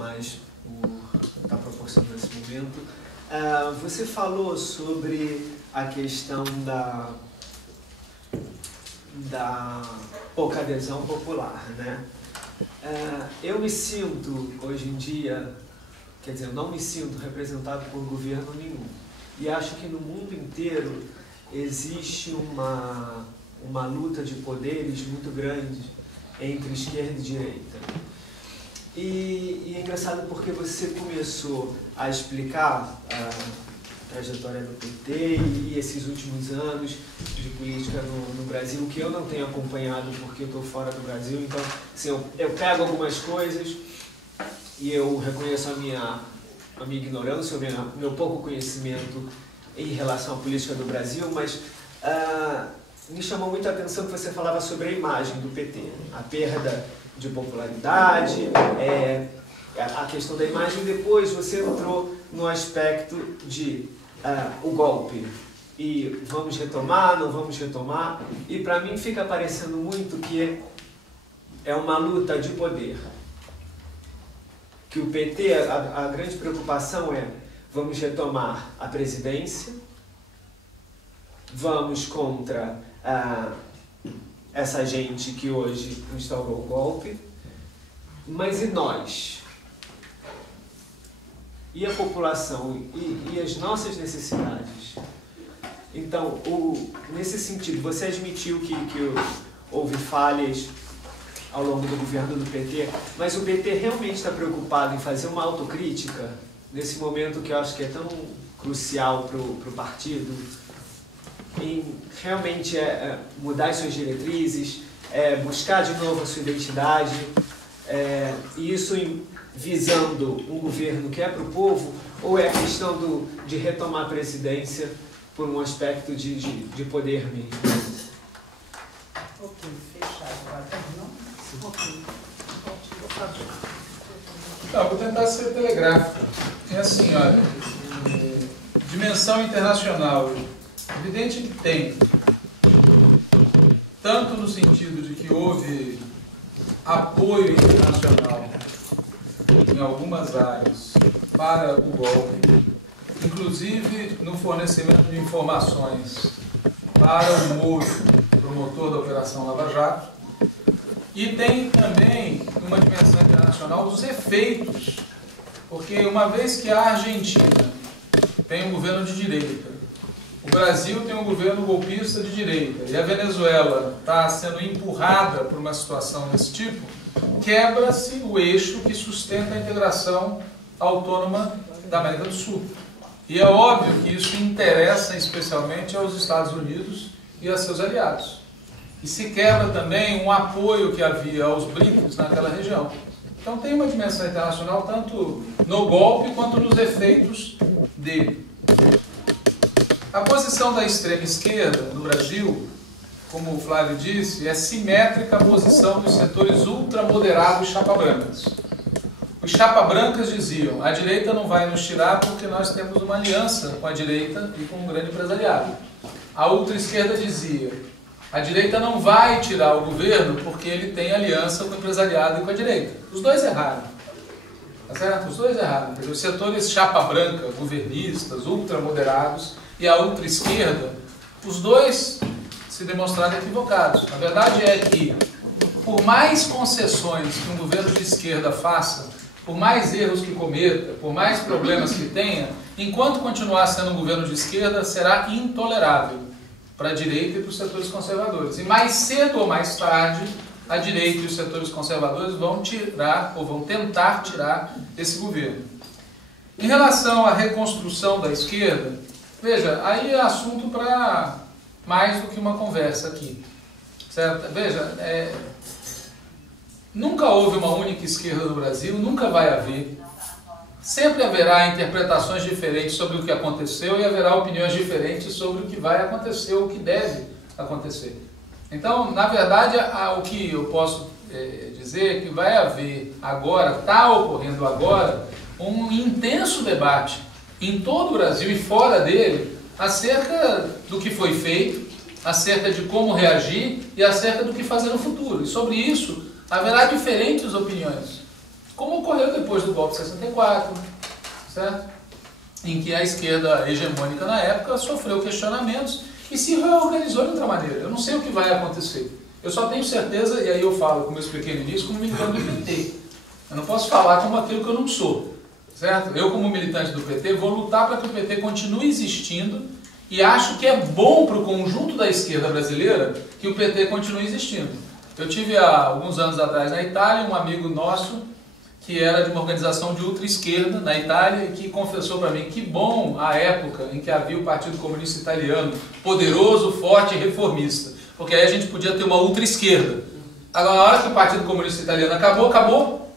mais por estar proporcionando esse momento. Você falou sobre a questão da pouca adesão popular, né? Eu me sinto, hoje em dia, quer dizer, eu não me sinto representado por governo nenhum. E acho que no mundo inteiro existe uma luta de poderes muito grande entre esquerda e direita. E é engraçado porque você começou a explicar a trajetória do PT e esses últimos anos de política no Brasil, que eu não tenho acompanhado porque eu estou fora do Brasil. Então, assim, eu pego algumas coisas e eu reconheço a minha ignorância, o meu pouco conhecimento em relação à política do Brasil, mas me chamou muito a atenção que você falava sobre a imagem do PT, a perda de popularidade, a questão da imagem. Depois você entrou no aspecto de o golpe, e vamos retomar, não vamos retomar, e para mim fica parecendo muito que é uma luta de poder. Que o PT, a grande preocupação é: vamos retomar a presidência, vamos contra essa gente que hoje instaurou o golpe, mas e nós? E a população? E as nossas necessidades? Então, nesse sentido, você admitiu que houve falhas ao longo do governo do PT, mas o PT realmente está preocupado em fazer uma autocrítica nesse momento que eu acho que é tão crucial para o partido, em realmente mudar as suas diretrizes, buscar de novo a sua identidade, e isso visando um governo que é para o povo, ou é a questão de retomar a presidência por um aspecto de poder mesmo? Ok, fechado. Agora terminou? Ok. Não, vou tentar ser telegráfico. É assim, olha, dimensão internacional. Evidente que tem, tanto no sentido de que houve apoio internacional em algumas áreas para o golpe, inclusive no fornecimento de informações para o Moro, promotor da Operação Lava Jato, e tem também uma dimensão internacional dos efeitos, porque uma vez que a Argentina tem um governo de direita, o Brasil tem um governo golpista de direita e a Venezuela está sendo empurrada por uma situação desse tipo, quebra-se o eixo que sustenta a integração autônoma da América do Sul. E é óbvio que isso interessa especialmente aos Estados Unidos e a seus aliados. E se quebra também um apoio que havia aos BRICS naquela região. Então tem uma dimensão internacional tanto no golpe quanto nos efeitos dele. A posição da extrema esquerda no Brasil, como o Flávio disse, é simétrica à posição dos setores ultramoderados chapa-brancas. Os chapa-brancas diziam: a direita não vai nos tirar porque nós temos uma aliança com a direita e com um grande empresariado. A ultra-esquerda dizia: a direita não vai tirar o governo porque ele tem aliança com o empresariado e com a direita. Os dois erraram. Tá certo? Os dois erraram. Os setores chapa-branca, governistas, ultramoderados, e a ultra-esquerda, os dois se demonstraram equivocados. A verdade é que, por mais concessões que um governo de esquerda faça, por mais erros que cometa, por mais problemas que tenha, enquanto continuar sendo um governo de esquerda, será intolerável para a direita e para os setores conservadores. E mais cedo ou mais tarde, a direita e os setores conservadores vão tirar, ou vão tentar tirar, esse governo. Em relação à reconstrução da esquerda, veja, aí é assunto para mais do que uma conversa aqui, certo? Veja, nunca houve uma única esquerda no Brasil, nunca vai haver. Sempre haverá interpretações diferentes sobre o que aconteceu e haverá opiniões diferentes sobre o que vai acontecer ou o que deve acontecer. Então, na verdade, o que eu posso dizer é que vai haver agora, está ocorrendo agora, um intenso debate em todo o Brasil e fora dele, acerca do que foi feito, acerca de como reagir e acerca do que fazer no futuro. E sobre isso haverá diferentes opiniões. como ocorreu depois do golpe de 64, certo? Em que a esquerda hegemônica na época sofreu questionamentos e se reorganizou de outra maneira. Eu não sei o que vai acontecer. Eu só tenho certeza, e aí eu falo, como eu expliquei no início, como militante do PT. Eu não posso falar como aquilo que eu não sou, certo? Eu, como militante do PT, vou lutar para que o PT continue existindo e acho que é bom para o conjunto da esquerda brasileira que o PT continue existindo. Eu tive há alguns anos atrás na Itália um amigo nosso que era de uma organização de ultra-esquerda na Itália e que confessou para mim que bom a época em que havia o Partido Comunista Italiano poderoso, forte e reformista, porque aí a gente podia ter uma ultra-esquerda. Agora, na hora que o Partido Comunista Italiano acabou,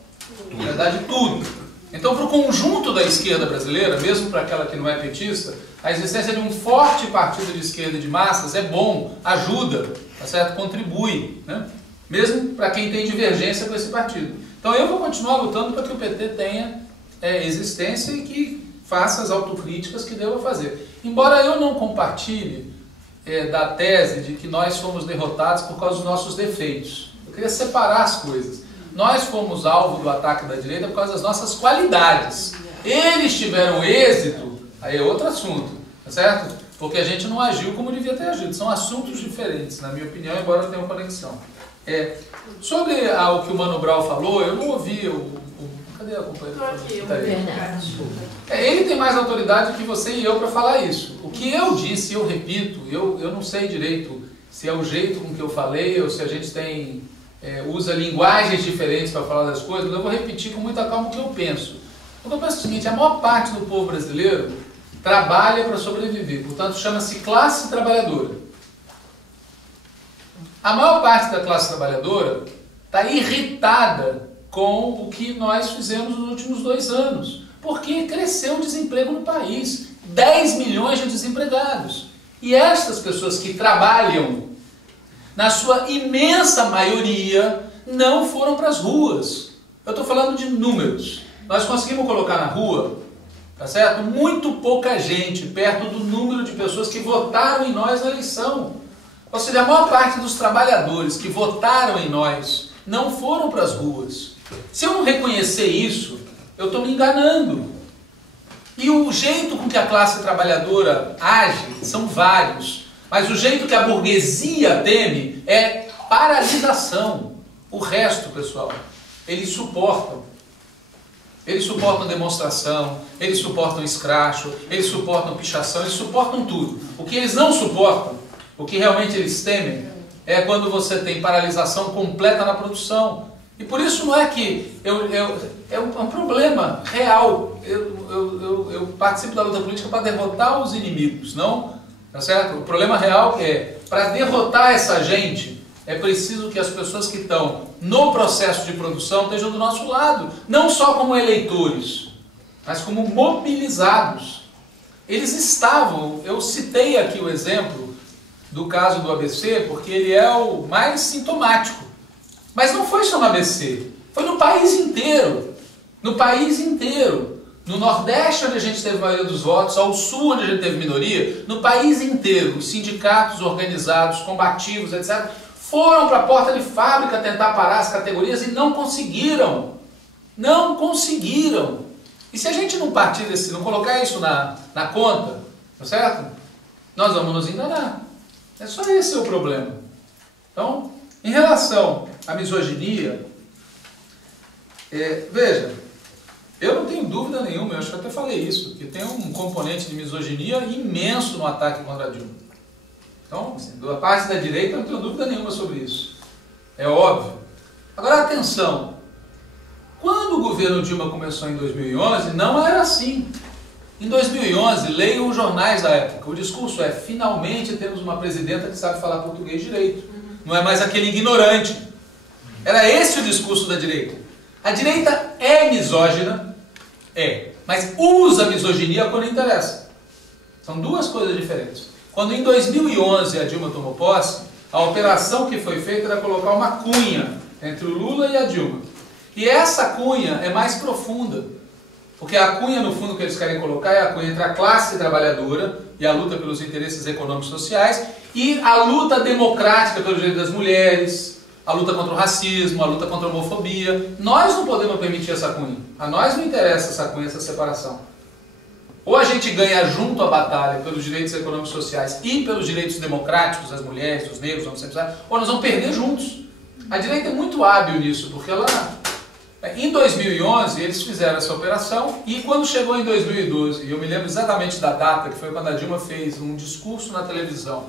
na verdade, tudo. Então, para o conjunto da esquerda brasileira, mesmo para aquela que não é petista, a existência de um forte partido de esquerda de massas é bom, ajuda, tá certo? Contribui, né? Mesmo para quem tem divergência com esse partido. Então eu vou continuar lutando para que o PT tenha existência e que faça as autocríticas que deva fazer. Embora eu não compartilhe da tese de que nós fomos derrotados por causa dos nossos defeitos. Eu queria separar as coisas. Nós fomos alvo do ataque da direita por causa das nossas qualidades. Eles tiveram êxito, aí é outro assunto, tá certo? Porque a gente não agiu como devia ter agido. São assuntos diferentes, na minha opinião, embora tenham conexão. Sobre o que o Mano Brown falou, eu não ouvi cadê a companheira? Ele tem mais autoridade que você e eu para falar isso. O que eu disse, eu repito, eu não sei direito se é o jeito com que eu falei ou se a gente usa linguagens diferentes para falar das coisas, mas eu vou repetir com muita calma o que eu penso. Porque eu penso o seguinte, a maior parte do povo brasileiro trabalha para sobreviver, portanto chama-se classe trabalhadora. A maior parte da classe trabalhadora está irritada com o que nós fizemos nos últimos 2 anos, porque cresceu o desemprego no país, 10 milhões de desempregados. E estas pessoas que trabalham, na sua imensa maioria, não foram para as ruas. Eu estou falando de números. Nós conseguimos colocar na rua, tá certo? Muito pouca gente, perto do número de pessoas que votaram em nós na eleição. Ou seja, a maior parte dos trabalhadores que votaram em nós não foram para as ruas. Se eu não reconhecer isso, eu estou me enganando. E o jeito com que a classe trabalhadora age são vários. Mas o jeito que a burguesia teme é paralisação. O resto, pessoal, eles suportam. Eles suportam demonstração, eles suportam escracho, eles suportam pichação, eles suportam tudo. O que eles não suportam, o que realmente eles temem, é quando você tem paralisação completa na produção. E por isso não é que é um problema real. Eu participo da luta política para derrotar os inimigos, não? Tá certo? O problema real é, para derrotar essa gente, é preciso que as pessoas que estão no processo de produção estejam do nosso lado, não só como eleitores, mas como mobilizados. Eles estavam, eu citei aqui o exemplo do caso do ABC, porque ele é o mais sintomático. Mas não foi só no ABC, foi no país inteiro. No país inteiro. No Nordeste, onde a gente teve a maioria dos votos, ao Sul, onde a gente teve minoria, no país inteiro, os sindicatos organizados, combativos, etc., foram para a porta de fábrica tentar parar as categorias e não conseguiram. Não conseguiram. E se a gente não partir desse, não colocar isso na conta, tá certo? Nós vamos nos enganar. É só esse o problema. Então, em relação à misoginia, veja, eu não tenho dúvida nenhuma, eu acho que até falei isso, que tem um componente de misoginia imenso no ataque contra a Dilma. Então, da parte da direita, eu não tenho dúvida nenhuma sobre isso. É óbvio. Agora, atenção. Quando o governo Dilma começou em 2011, não era assim. Em 2011, leiam os jornais da época. O discurso é, finalmente temos uma presidenta que sabe falar português direito. Não é mais aquele ignorante. Era esse o discurso da direita. A direita é misógina, mas usa a misoginia quando interessa. São duas coisas diferentes. Quando em 2011 a Dilma tomou posse, a operação que foi feita era colocar uma cunha entre o Lula e a Dilma. E essa cunha é mais profunda, porque a cunha, no fundo, que eles querem colocar é a cunha entre a classe trabalhadora e a luta pelos interesses econômicos e sociais e a luta democrática pelo direito das mulheres, a luta contra o racismo, a luta contra a homofobia. Nós não podemos permitir essa cunha. A nós não interessa essa cunha, essa separação. Ou a gente ganha junto a batalha pelos direitos econômicos e sociais e pelos direitos democráticos das mulheres, dos negros, dos homossexuais, ou nós vamos perder juntos. A direita é muito hábil nisso, porque ela... Em 2011 eles fizeram essa operação e quando chegou em 2012, e eu me lembro exatamente da data, que foi quando a Dilma fez um discurso na televisão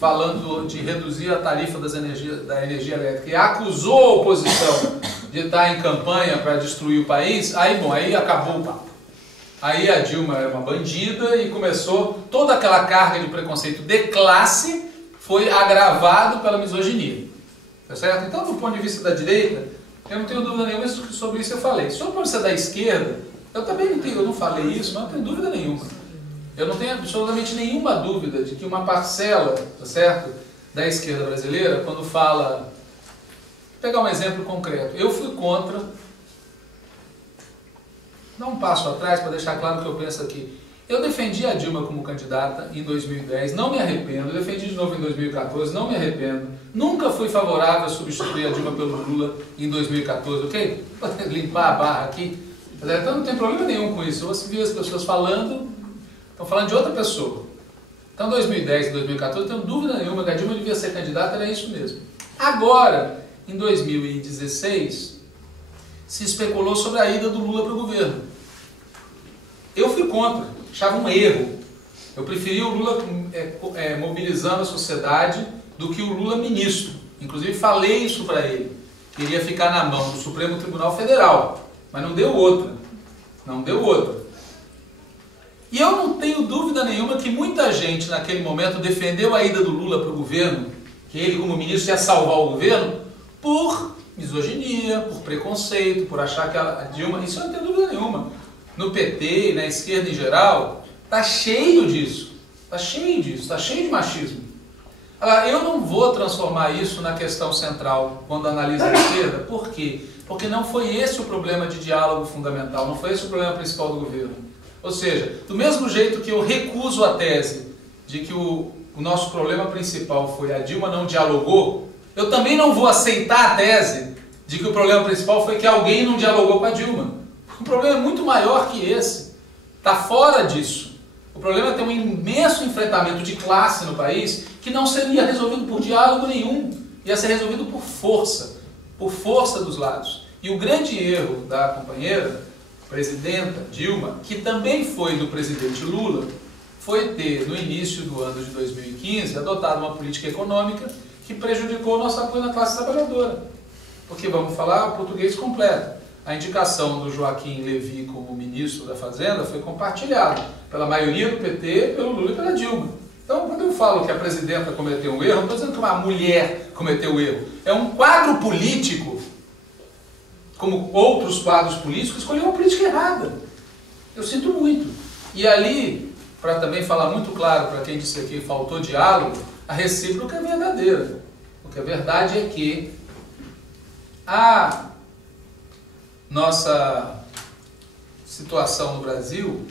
falando de reduzir a tarifa da energia elétrica e acusou a oposição de estar em campanha para destruir o país, aí acabou o papo. Aí a Dilma é uma bandida e começou toda aquela carga de preconceito de classe foi agravado pela misoginia. Tá certo? Então, do ponto de vista da direita, eu não tenho dúvida nenhuma sobre isso eu falei. Sobre o ponto de vista da esquerda, eu também não tenho, eu não falei isso, mas não tenho dúvida nenhuma. Eu não tenho absolutamente nenhuma dúvida de que uma parcela, tá certo, da esquerda brasileira, quando fala... Vou pegar um exemplo concreto. Eu fui contra... Dar um passo atrás para deixar claro o que eu penso aqui. Eu defendi a Dilma como candidata em 2010, não me arrependo. Eu defendi de novo em 2014, não me arrependo. Nunca fui favorável a substituir a Dilma pelo Lula em 2014, ok? Vou limpar a barra aqui. Então não tem problema nenhum com isso. Eu ouvi as pessoas falando, estão falando de outra pessoa. Então 2010 e 2014, não tenho dúvida nenhuma que a Dilma devia ser candidata, era isso mesmo. Agora, em 2016, se especulou sobre a ida do Lula para o governo. Eu fui contra, achava um erro. Eu preferia o Lula mobilizando a sociedade do que o Lula ministro. Inclusive falei isso para ele. Queria ficar na mão do Supremo Tribunal Federal, mas não deu outra. Não deu outra. E eu não tenho dúvida nenhuma que muita gente naquele momento defendeu a ida do Lula para o governo, que ele como ministro ia salvar o governo, por misoginia, por preconceito, por achar que a Dilma... Isso eu não tenho dúvida nenhuma. No PT e na esquerda em geral, está cheio disso. Está cheio disso, está cheio de machismo. Agora, eu não vou transformar isso na questão central quando analiso a esquerda. Por quê? Porque não foi esse o problema de diálogo fundamental, não foi esse o problema principal do governo. Ou seja, do mesmo jeito que eu recuso a tese de que o nosso problema principal foi a Dilma não dialogou, eu também não vou aceitar a tese de que o problema principal foi que alguém não dialogou com a Dilma. O problema é muito maior que esse. Está fora disso. O problema é ter um imenso enfrentamento de classe no país que não seria resolvido por diálogo nenhum. Ia ser resolvido por força dos lados. E o grande erro da companheira, presidenta Dilma, que também foi do presidente Lula, foi ter, no início do ano de 2015, adotado uma política econômica que prejudicou o nosso apoio na classe trabalhadora. Porque, vamos falar o português completo. A indicação do Joaquim Levy como ministro da Fazenda foi compartilhada pela maioria do PT, pelo Lula e pela Dilma. Então, quando eu falo que a presidenta cometeu um erro, não estou dizendo que uma mulher cometeu um erro. É um quadro político, como outros quadros políticos, escolheu uma política errada. Eu sinto muito. E ali, para também falar muito claro para quem disse aqui que faltou diálogo, a recíproca é verdadeira. Porque a verdade é que a nossa situação no Brasil,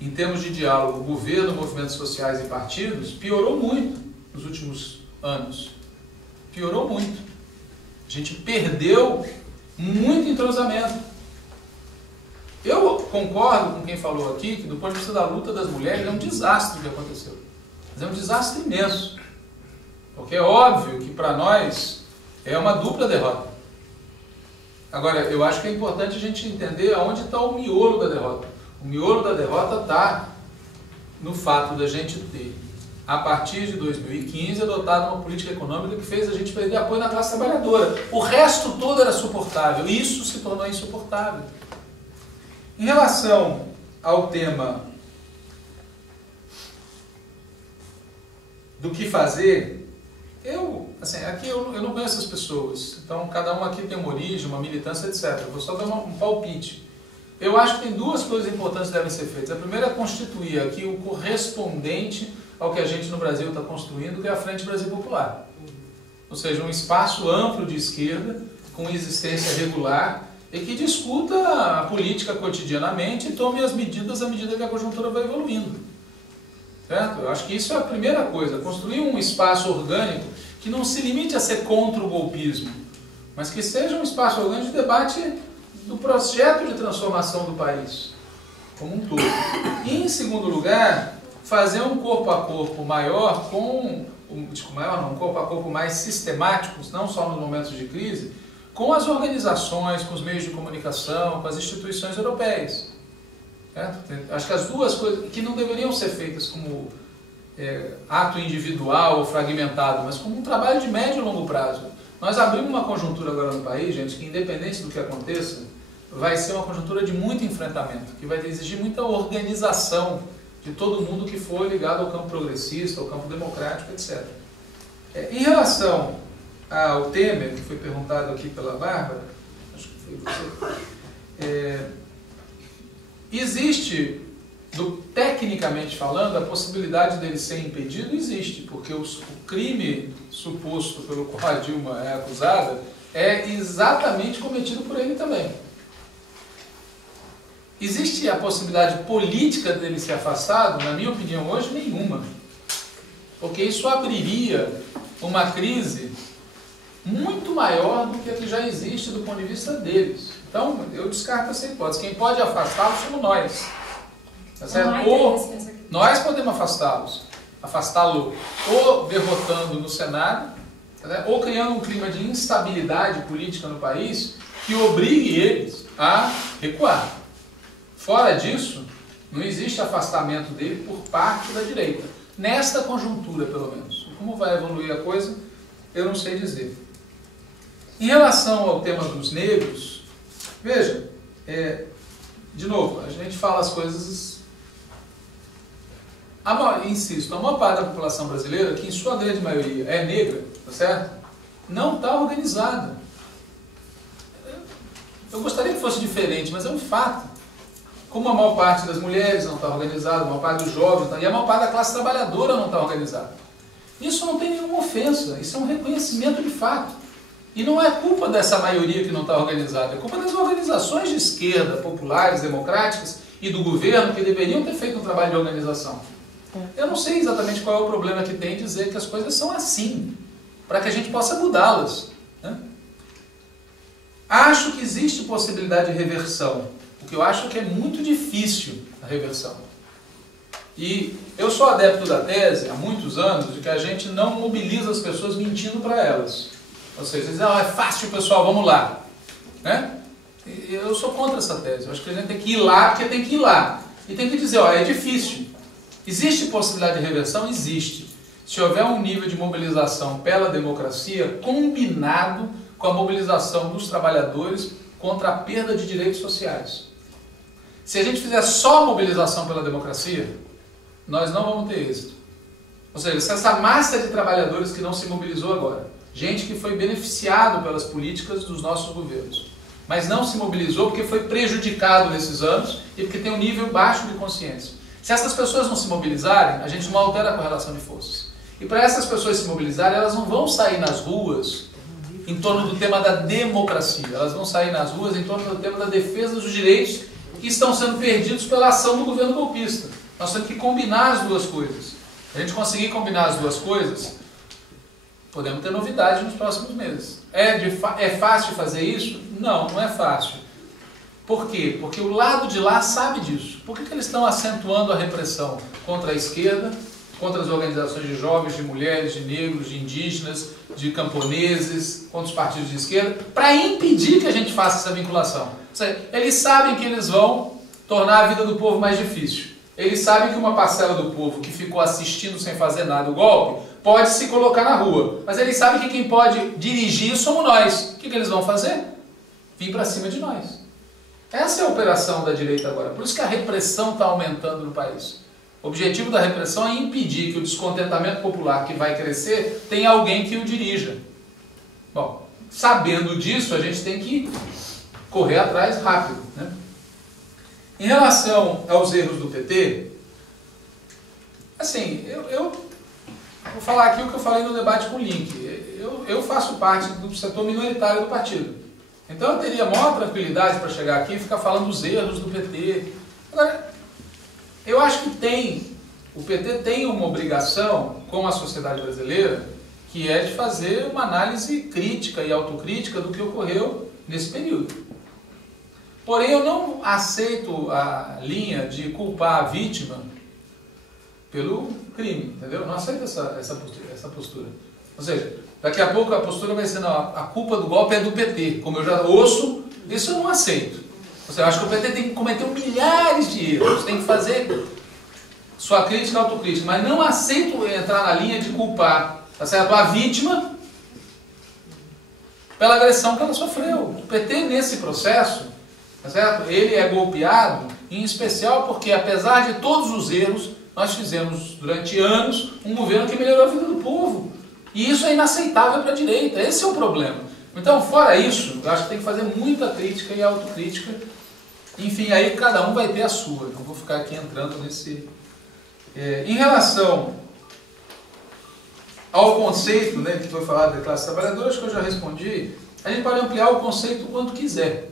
em termos de diálogo, governo, movimentos sociais e partidos, piorou muito nos últimos anos. Piorou muito. A gente perdeu muito entrosamento. Eu concordo com quem falou aqui que, do ponto de vista da luta das mulheres, é um desastre o que aconteceu. Mas é um desastre imenso. Porque é óbvio que, para nós, é uma dupla derrota. Agora, eu acho que é importante a gente entender aonde está o miolo da derrota. O miolo da derrota está no fato da gente ter, a partir de 2015, adotado uma política econômica que fez a gente perder apoio na classe trabalhadora. O resto todo era suportável, e isso se tornou insuportável. Em relação ao tema do que fazer, aqui eu não conheço as pessoas, então cada um aqui tem uma origem, uma militância, etc. Eu vou só dar um palpite. Eu acho que tem duas coisas importantes que devem ser feitas. A primeira é constituir aqui o correspondente ao que a gente no Brasil está construindo, que é a Frente Brasil Popular. Ou seja, um espaço amplo de esquerda, com existência regular, e que discuta a política cotidianamente e tome as medidas à medida que a conjuntura vai evoluindo. Certo? Eu acho que isso é a primeira coisa, construir um espaço orgânico que não se limite a ser contra o golpismo, mas que seja um espaço orgânico de debate do projeto de transformação do país como um todo. E, em segundo lugar, fazer um corpo a corpo maior um corpo a corpo mais sistemático, não só nos momentos de crise, com as organizações, com os meios de comunicação, com as instituições europeias. Certo? Acho que as duas coisas, que não deveriam ser feitas como ato individual ou fragmentado, mas como um trabalho de médio e longo prazo. Nós abrimos uma conjuntura agora no país, gente, que independente do que aconteça, vai ser uma conjuntura de muito enfrentamento, que vai exigir muita organização de todo mundo que for ligado ao campo progressista, ao campo democrático, etc. Em relação ao Temer, que foi perguntado aqui pela Bárbara, acho que foi você, existe, tecnicamente falando, a possibilidade dele ser impedido? Existe, porque o crime suposto pelo qual a Dilma é acusada é exatamente cometido por ele também. Existe a possibilidade política dele ser afastado? Na minha opinião, hoje, nenhuma. Porque isso abriria uma crise muito maior do que a que já existe do ponto de vista deles. Então, eu descarto essa hipótese. Quem pode afastá-lo somos nós. Tá certo? Ou nós podemos afastá-lo ou derrotando no Senado, tá, ou criando um clima de instabilidade política no país que obrigue eles a recuar. Fora disso, não existe afastamento dele por parte da direita. Nesta conjuntura, pelo menos. Como vai evoluir a coisa, eu não sei dizer. Em relação ao tema dos negros, veja, de novo, a gente fala as coisas... insisto, a maior parte da população brasileira, que em sua grande maioria é negra, tá certo? Não está organizada. Eu gostaria que fosse diferente, mas é um fato. Como a maior parte das mulheres não está organizada, a maior parte dos jovens, e a maior parte da classe trabalhadora não está organizada. Isso não tem nenhuma ofensa, isso é um reconhecimento de fato. E não é culpa dessa maioria que não está organizada, é culpa das organizações de esquerda, populares, democráticas, e do governo, que deveriam ter feito um trabalho de organização. Eu não sei exatamente qual é o problema que tem em dizer que as coisas são assim, para que a gente possa mudá-las, né? Acho que existe possibilidade de reversão. O que eu acho que é muito difícil a reversão. E eu sou adepto da tese, há muitos anos, de que a gente não mobiliza as pessoas mentindo para elas. Ou seja, dizem, é fácil, pessoal, vamos lá. Né? Eu sou contra essa tese. Eu acho que a gente tem que ir lá porque tem que ir lá. E tem que dizer, é difícil. Existe possibilidade de reversão? Existe. Se houver um nível de mobilização pela democracia combinado com a mobilização dos trabalhadores contra a perda de direitos sociais. Se a gente fizer só mobilização pela democracia, nós não vamos ter êxito. Ou seja, se essa massa de trabalhadores que não se mobilizou agora, gente que foi beneficiado pelas políticas dos nossos governos, mas não se mobilizou porque foi prejudicado nesses anos e porque tem um nível baixo de consciência. Se essas pessoas não se mobilizarem, a gente não altera a correlação de forças. E para essas pessoas se mobilizarem, elas não vão sair nas ruas em torno do tema da democracia. Elas vão sair nas ruas em torno do tema da defesa dos direitos que estão sendo perdidos pela ação do governo golpista. Nós temos que combinar as duas coisas. Se a gente conseguir combinar as duas coisas, podemos ter novidades nos próximos meses. É fácil fazer isso? Não, não é fácil. Por quê? Porque o lado de lá sabe disso. Por que eles estão acentuando a repressão contra a esquerda, contra as organizações de jovens, de mulheres, de negros, de indígenas, de camponeses, contra os partidos de esquerda, para impedir que a gente faça essa vinculação? Ou seja, eles sabem que eles vão tornar a vida do povo mais difícil. Eles sabem que uma parcela do povo que ficou assistindo sem fazer nada o golpe pode se colocar na rua. Mas eles sabem que quem pode dirigir somos nós. O que eles vão fazer? Vir para cima de nós. Essa é a operação da direita agora. Por isso que a repressão está aumentando no país. O objetivo da repressão é impedir que o descontentamento popular que vai crescer tenha alguém que o dirija. Bom, sabendo disso, a gente tem que correr atrás rápido, né? Em relação aos erros do PT, assim, eu vou falar aqui o que eu falei no debate com o Link. Eu faço parte do setor minoritário do partido. Então eu teria maior tranquilidade para chegar aqui e ficar falando dos erros do PT. Agora, eu acho que o PT tem uma obrigação com a sociedade brasileira que é de fazer uma análise crítica e autocrítica do que ocorreu nesse período. Porém, eu não aceito a linha de culpar a vítima pelo crime, entendeu? Eu não aceito essa postura. Ou seja, daqui a pouco a postura vai ser, não, a culpa do golpe é do PT, como eu já ouço, isso eu não aceito. Ou seja, eu acho que o PT tem que cometer milhares de erros, tem que fazer sua crítica, autocrítica, mas não aceito entrar na linha de culpar, tá certo? A vítima pela agressão que ela sofreu. O PT nesse processo, tá certo? Ele é golpeado, em especial porque, apesar de todos os erros, nós fizemos durante anos um governo que melhorou a vida do povo. E isso é inaceitável para a direita, esse é o problema. Então, fora isso, eu acho que tem que fazer muita crítica e autocrítica. Enfim, aí cada um vai ter a sua. Não vou ficar aqui entrando nesse... em relação ao conceito, né, que foi falado da classe trabalhadora, acho que eu já respondi. A gente pode ampliar o conceito quanto quiser.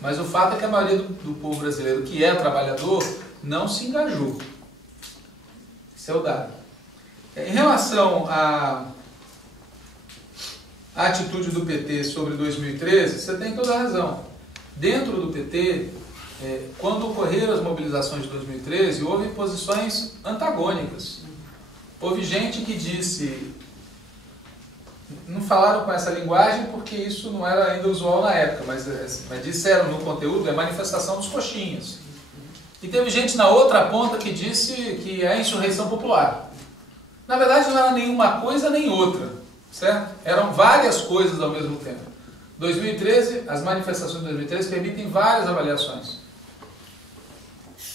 Mas o fato é que a maioria do povo brasileiro que é trabalhador não se engajou. Esse é o dado. Em relação à atitude do PT sobre 2013, você tem toda a razão. Dentro do PT, quando ocorreram as mobilizações de 2013, houve posições antagônicas. Houve gente que disse... Não falaram com essa linguagem porque isso não era ainda usual na época, mas disseram no conteúdo, é manifestação dos coxinhas. E teve gente na outra ponta que disse que é insurreição popular. Na verdade não era nenhuma coisa nem outra, certo? Eram várias coisas ao mesmo tempo. 2013, as manifestações de 2013 permitem várias avaliações.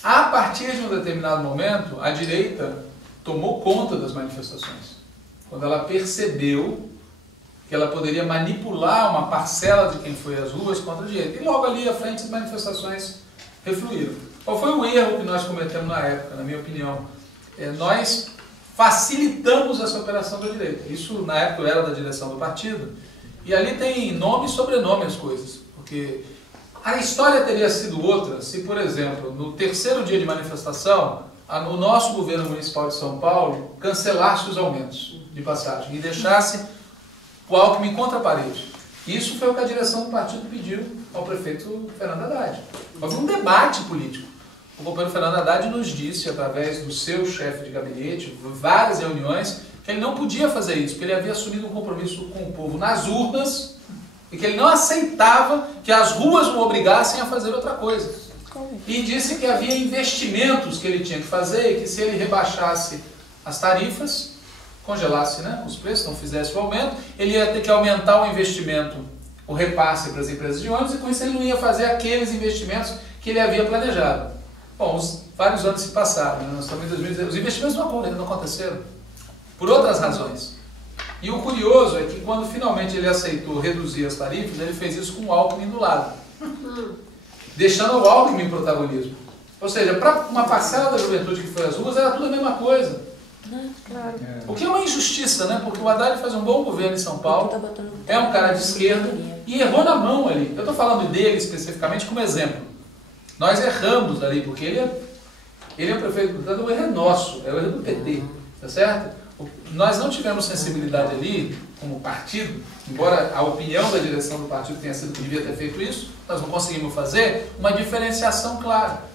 A partir de um determinado momento, a direita tomou conta das manifestações. Quando ela percebeu que ela poderia manipular uma parcela de quem foi às ruas contra a direita. E logo ali à frente as manifestações refluíram. Qual foi o erro que nós cometemos na época, na minha opinião? Nós facilitamos essa operação da direita. Isso na época era da direção do partido. E ali tem nome e sobrenome as coisas. Porque a história teria sido outra se, por exemplo, no terceiro dia de manifestação, o nosso governo municipal de São Paulo cancelasse os aumentos de passagem e deixasse o Alckmin contra a parede. Isso foi o que a direção do partido pediu ao prefeito Fernando Haddad. Houve um debate político. O companheiro Fernando Haddad nos disse, através do seu chefe de gabinete, várias reuniões, que ele não podia fazer isso, porque ele havia assumido um compromisso com o povo nas urnas e que ele não aceitava que as ruas o obrigassem a fazer outra coisa. E disse que havia investimentos que ele tinha que fazer e que se ele rebaixasse as tarifas, congelasse, né, os preços, não fizesse o aumento, ele ia ter que aumentar o investimento, o repasse para as empresas de ônibus, e com isso ele não ia fazer aqueles investimentos que ele havia planejado. Bom, vários anos se passaram, né? Nós estamos em 2016, os investimentos não aconteceram, por outras razões. E o curioso é que quando finalmente ele aceitou reduzir as tarifas, ele fez isso com o Alckmin do lado, deixando o Alckmin protagonismo. Ou seja, para uma parcela da juventude que foi às ruas, era tudo a mesma coisa. Claro. O que é uma injustiça, né? Porque o Haddad faz um bom governo em São Paulo, é um cara de esquerda e errou na mão ali. Eu estou falando dele especificamente como exemplo. Nós erramos ali, porque ele é o prefeito, portanto o erro é nosso, é o erro do PT, tá certo? Nós não tivemos sensibilidade ali, como partido, embora a opinião da direção do partido tenha sido que devia ter feito isso, nós não conseguimos fazer uma diferenciação clara.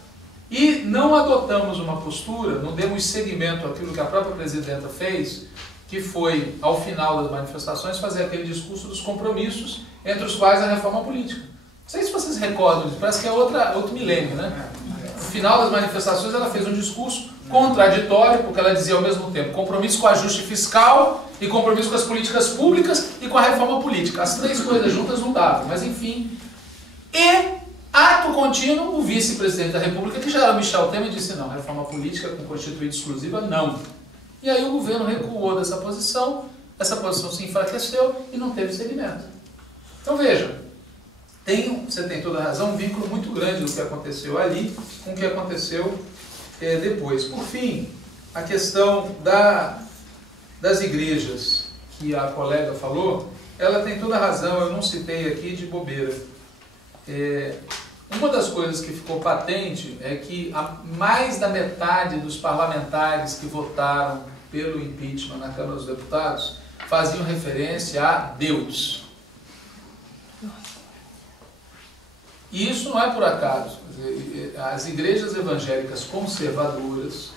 E não adotamos uma postura, não demos seguimento àquilo que a própria presidenta fez, que foi, ao final das manifestações, fazer aquele discurso dos compromissos, entre os quais a reforma política. Não sei se vocês recordam, parece que é outro milênio, né? No final das manifestações ela fez um discurso contraditório, porque ela dizia ao mesmo tempo compromisso com o ajuste fiscal e compromisso com as políticas públicas e com a reforma política. As três coisas juntas não davam, mas enfim. E, ato contínuo, o vice-presidente da República, que já era Michel Temer, disse não, reforma política com constituinte exclusiva, não. E aí o governo recuou dessa posição, essa posição se enfraqueceu e não teve seguimento. Então veja, você tem toda a razão, um vínculo muito grande do que aconteceu ali com o que aconteceu depois. Por fim, a questão das igrejas, que a colega falou, ela tem toda a razão, eu não citei aqui de bobeira. Uma das coisas que ficou patente é que mais da metade dos parlamentares que votaram pelo impeachment na Câmara dos Deputados faziam referência a Deus. E isso não é por acaso. As igrejas evangélicas conservadoras